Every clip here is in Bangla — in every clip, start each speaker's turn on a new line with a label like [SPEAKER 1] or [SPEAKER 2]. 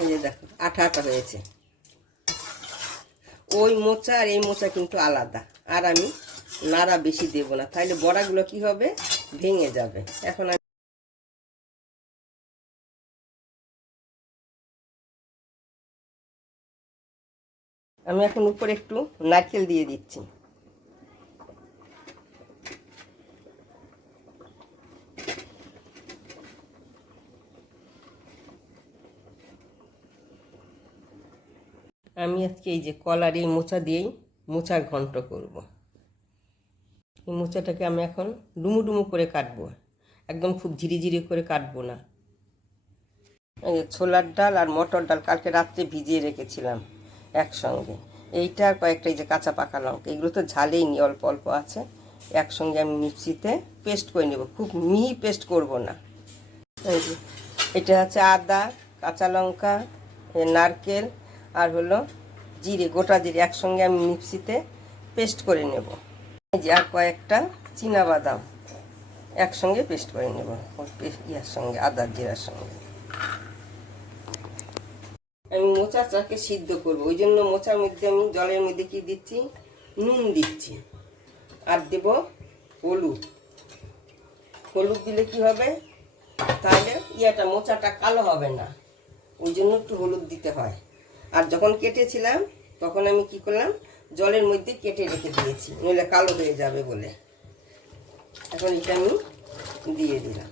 [SPEAKER 1] এই দেখো আঠা হয়েছে ওই মোচা আর এই মোচা কিন্তু আলাদা। আর আমি নাড়া বেশি দেব না। তাহলে বড়াগুলো কি হবে? ভেঙে যাবে। এখন আমি আমি এখন উপরে একটু নারকেল দিয়ে দিচ্ছি। আমি আজকে এই যে কলার এই মোচা দিয়েই মোচার ঘন্ট করব। এই মোচাটাকে আমি এখন ডুমু ডুমু করে কাটবো। একদম খুব ঝিরিঝিরি করে কাটবো না। ছোলার ডাল আর মটর ডাল কালকে রাত্রে ভিজিয়ে রেখেছিলাম একসঙ্গে। এইটা কয়েকটা এই যে কাঁচা পাকা লঙ্কা, এগুলো তো ঝালেই নি, অল্প অল্প আছে। একসঙ্গে আমি মিক্সিতে পেস্ট করে নেব। খুব মিহি পেস্ট করব না। এটা আছে আদা, কাঁচা লঙ্কা নারকেল আর হলো জিরে, গোটা জিরে একসঙ্গে আমি মিক্সিতে পেস্ট করে নেব। যে আর কয়েকটা চীনা বাদাম একসঙ্গে পেস্ট করে নেব, ইয়ার সঙ্গে, আদার জিরার সঙ্গে। আমি মোচাটাকে সিদ্ধ করব। ওই জন্য মোচার মধ্যে আমি জলের মধ্যে কি দিচ্ছি? নুন দিচ্ছি। আর দেব হলুদ। হলুদ দিলে কি হবে? তাহলে ইয়াটা, মোচাটা কালো হবে না। ওই জন্য একটু হলুদ দিতে হয়। আর যখন কেটেছিলাম, তখন আমি কি করলাম? জলের মধ্যে কেটে রেখে দিয়েছি, নইলে কালো হয়ে যাবে বলে। এখন এটা আমি দিয়ে দিলাম।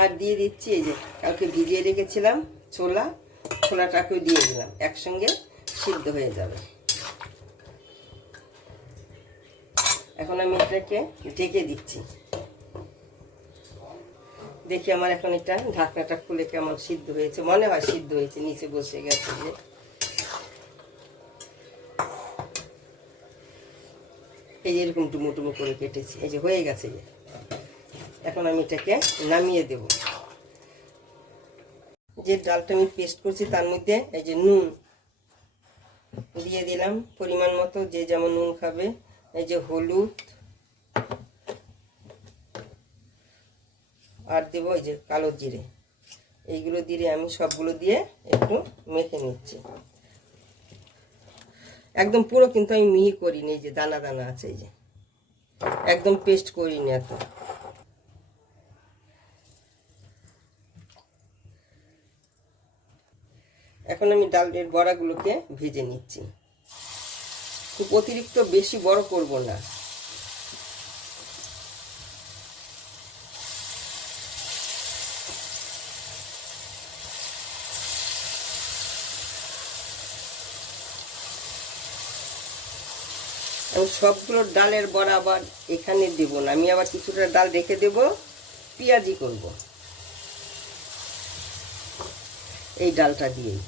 [SPEAKER 1] আর দিয়ে দিচ্ছি এই যে, কালকে ভিজিয়ে রেখেছিলাম ছোলা, ছোলাটাকেও দিয়ে দিলাম, একসঙ্গে সিদ্ধ হয়ে যাবে। এখন আমি এটাকে ঢেকে দিচ্ছি। দেখি আমার এখন এটা ঢাকনাটা খুলে কেমন সিদ্ধ হয়েছে। মনে হয় সিদ্ধ হয়েছে, নিচে বসে গেছে যে। এই যে এরকম টুমু টুমু করে কেটেছি, এই যে হয়ে গেছে যে। এখন আমি এটাকে নামিয়ে দেব। যে ডালটা আমি পেস্ট করছি তার মধ্যে এই যে নুন দিয়ে দিলাম। পরিমাণ মতো যে যেমন নুন খাবে। এই যে হলুদ। আর দেব এই যে কালো জিরে। এইগুলো দিয়ে আমি সবগুলো দিয়ে একটু মেখে নিচ্ছি। একদম পুরো কিন্তু আমি মিহি করিনি, এই যে দানা দানা আছে, এই যে। একদম পেস্ট করিনি এত। এখন আমি ডালের বড়াগুলোকে ভেজে নিচ্ছি। খুব অতিরিক্ত বেশি বড় করব না। আমি সবগুলো ডালের বড়া আবার এখানে দেব না। আমি আবার কিছুটা ডাল রেখে দেব, পেঁয়াজি করব। এই ডালটা দিয়েই।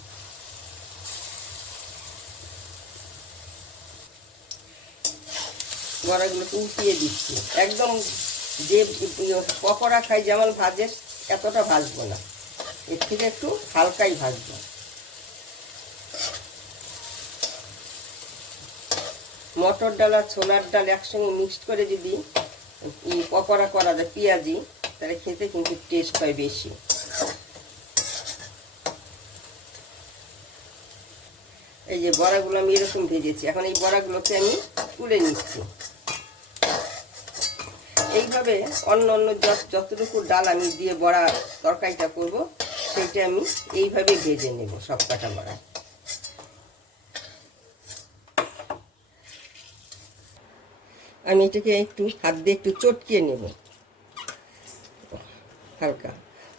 [SPEAKER 1] বড়াগুলোকে উঠিয়ে দিচ্ছি। একদম যে পকোড়া খাই যেমন ভাজে, এতটা ভাজবো না। এর থেকে একটু হালকাই ভাজবো। মটর ডাল আর ছোলার ডাল একসঙ্গে মিক্সড করে যদি পকোড়া করা যায়, পেঁয়াজি, তাহলে খেতে কিন্তু টেস্ট হয় বেশি। এই যে বড়াগুলো আমি এরকম ভেজেছি। এখন এই বড়াগুলোকে আমি তুলে নিচ্ছি। এইভাবে অন্য অন্য যতটুকু ডাল আমি দিয়ে বড়া তরকারিটা করব, সেইটা আমি এইভাবে ভেজে নেব সব কাটা বড়া আমি এটাকে একটু হাত দিয়ে একটু চটকিয়ে নেব। হালকা।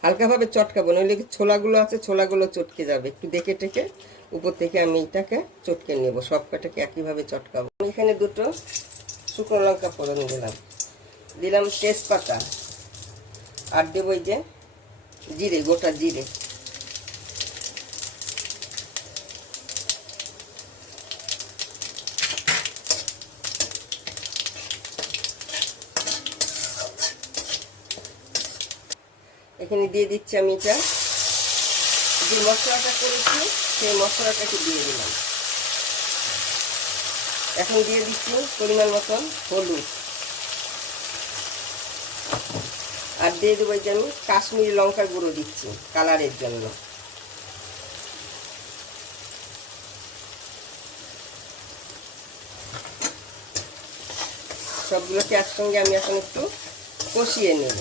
[SPEAKER 1] হালকাভাবে চটকাবো, নইলে ছোলাগুলো আছে, ছোলাগুলো চটকে যাবে। একটু দেখে টেকে উপর থেকে আমি এটাকে চটকে নেব, সব কটাকে একইভাবে চটকাবো। এখানে দুটো শুকনো লঙ্কা ফোড়ন দিলাম। দিলাম তেজপাতা। আর দেব এই যে জিরে, গোটা জিরে। এখানে দিয়ে দিচ্ছি আমি এটা। যে মশলাটা করেছি, সেই মশলাটাকে দিয়ে দিলাম। এখন দিয়ে দিচ্ছি পরিমাণ মতন হলুদ। আর দিয়ে দেবো যে আমি কাশ্মীরি লঙ্কার গুঁড়ো দিচ্ছি কালারের জন্য। সবগুলোকে একসঙ্গে আমি এখন একটু কষিয়ে নেব।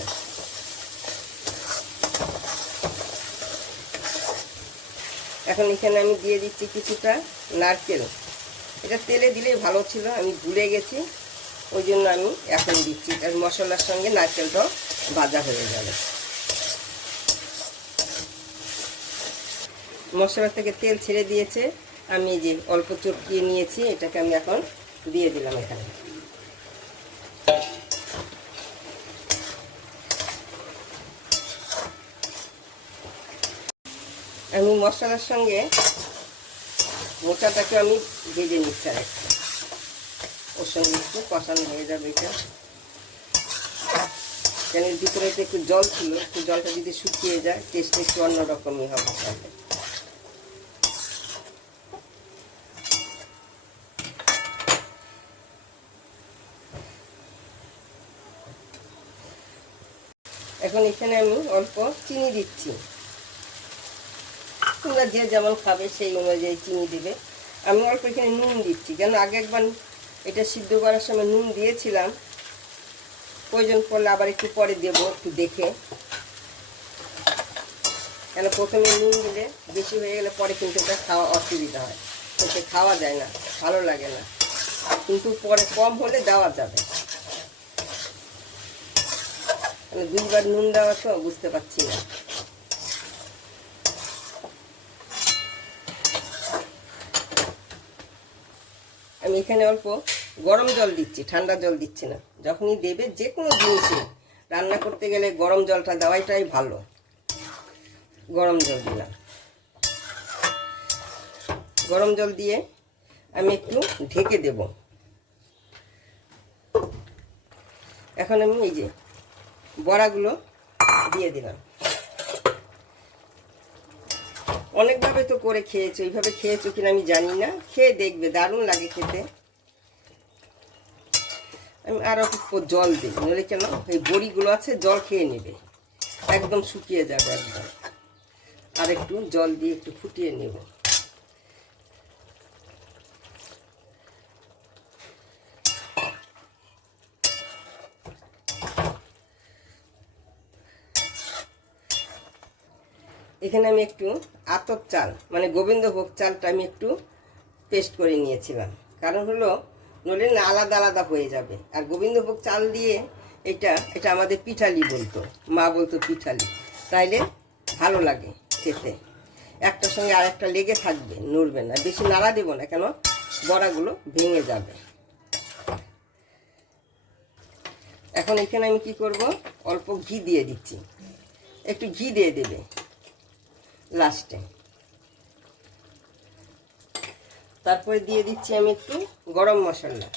[SPEAKER 1] এখন এখানে আমি দিয়ে দিচ্ছি কিছুটা নারকেল। এটা তেলে দিলেই ভালো ছিল, আমি ভুলে গেছি। ওই জন্য আমি এখন দিচ্ছি আর মশলার সঙ্গে নারকেলটাও ভাজা হয়ে যাবে। মশলা থেকে তেল ছেড়ে দিয়েছে। আমি যে অল্প চটকিয়ে নিয়েছি, এটাকে আমি এখন দিয়ে দিলাম এখানে। আমি মশলার সঙ্গে মোচাটাকে আমি ভেজে নিচ্ছি আর ওর সঙ্গে একটু কষানো হয়ে যাবে এটা। এর ভিতরে তো একটু জল ছিল, একটু জলটা যদি শুকিয়ে যায় টেস্ট একটু অন্যরকমই হবে। এখন এখানে আমি অল্প চিনি দিচ্ছি। তোমরা যে যেমন খাবে সেই অনুযায়ী চিনি দিবে। আমি অল্প এখানে নুন দিচ্ছি। কেন আগে একবার এটা সিদ্ধ করার সময় নুন দিয়েছিলাম প্রয়োজন পড়লে আবার একটু পরে দেব, একটু দেখে। কেন প্রথমে নুন দিলে বেশি হয়ে গেলে পরে কিন্তু এটা খাওয়া অসুবিধা হয়। তো সে খাওয়া যায় না, ভালো লাগে না। কিন্তু পরে কম হলে দেওয়া যাবে। মানে দুইবার নুন দেওয়া তো বুঝতে পারছি না। আমি এখানে অল্প গরম জল দিচ্ছি, ঠান্ডা জল দিচ্ছি না। যখনই দেবে যে কোনো জিনিসে। রান্না করতে গেলে গরম জলটা দেওয়াইটাই ভালো। গরম জল দিলাম। গরম জল দিয়ে আমি একটু ঢেকে দেব। এখন আমি এই যে বড়াগুলো দিয়ে দিলাম। অনেকভাবে তো করে খেয়েছো, এইভাবে খেয়েছো কিনা আমি জানি না। খেয়ে দেখবে, দারুণ লাগে খেতে। আমি আরও জল দিই। নইলে কেন? এই বড়িগুলো আছে, জল খেয়ে নেবে। একদম শুকিয়ে যাবে একদম। আর একটু জল দিয়ে একটু ফুটিয়ে নেব। এখানে আমি একটু আতর চাল মানে গোবিন্দভোগ চালটা আমি একটু পেস্ট করে নিয়েছিলাম। কারণ হলো নইলে না আলাদা আলাদা হয়ে যাবে। আর গোবিন্দভোগ চাল দিয়ে এটা এটা আমাদের পিঠালি বলতো। মা বলতো পিঠালি। তাইলে ভালো লাগে খেতে। একটার সঙ্গে আর একটা লেগে থাকবে, নড়বে না। বেশি নাড়া দেবো না কেন? বড়াগুলো ভেঙে যাবে। এখন এখানে আমি কি করব? অল্প ঘি দিয়ে দিচ্ছি। একটু ঘি দিয়ে দেবে। লাস্টে। তারপরে দিয়ে দিচ্ছি আমি একটু গরম মশলা।